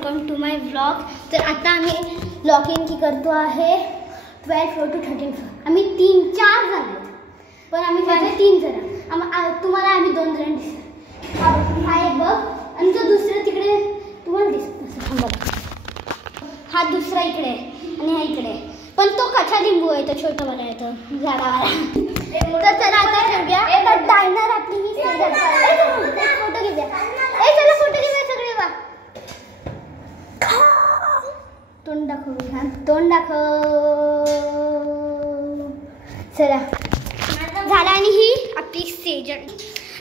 Welcome to my vlog. तर आता आम्ही लॉक इन की करतो आहे 12 फ्लोर टू 13 फ्लोर। आम्ही 3-4 जण आहेत, पण आम्ही फक्त 3 जण। तुम्हाला आम्ही 2 जण दिसतात। हा एक बघ आणि तो दुसरा तिकडे तुम्हाला दिसत बघ। हा दुसरा इकडे आणि हा इकडे, पण तो कच्चा लिंबू आहे, तो छोटा वाला आहे तो झाडावाला। तर चला आता ठेवूया। आता डायनर आपली ही फोटो घेऊया। चला फोटो घेऊया सगळे। वा तोंड दाखव, तोंड दाखव। चला झाला। आणि ही आपली सेजल।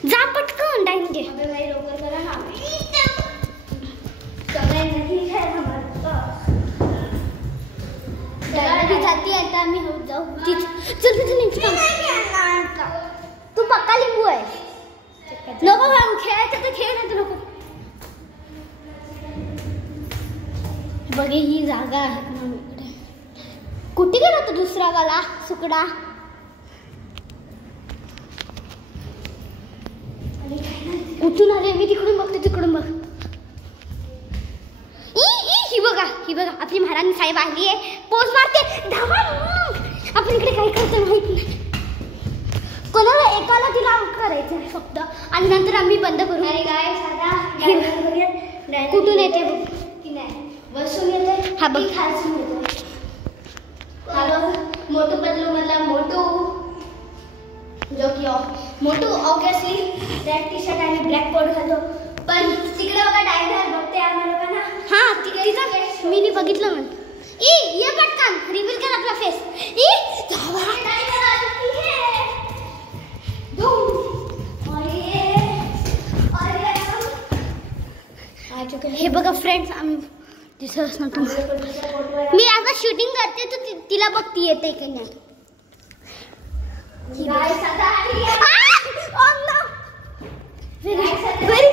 जा पटकन डायनिंग घे। लवकर करा ना, समय नहीं है हमारे पास। जाती आता आम्ही होत जाऊ। चल तू पक्का लिंबू आहे। नको भाऊ, खेळायचं तर खेळ, नाही तर नको। बघे ही जागा आहे म्हणून इकडे। कुठे गेला तो दुसरा वाला सुकडा? कुठून आले? मी तिकडून बघते, तिकडून बघ। ही बघा, ही बघा आपली महाराणी साहेब आली आहे। पोज मारते, धावा। आपण इकडे काय करतो माहित नाही। कोणाला एकाला तिला आउट करायचं फक्त, आणि नंतर आम्ही बंद करू। कुठून येते बसून येते? हा बघ, हा बघ मोटू पतलू मधला मोटू, जो की मोटू ऑब्वियसली रेड टी शर्ट आणि ब्लॅक कोट घालतो। पण तिकडे बघा डायनर बघते आम्हाला का ना। हा तिकडे मी नाही बघितलं म्हणून। ये पटकन रिव्हील कर आपला फेस। हे बघा फ्रेंड्स, आम्ही दिसत ना मी आता शूटिंग करते, तर तिला बघती येते की नाही। व्हेरी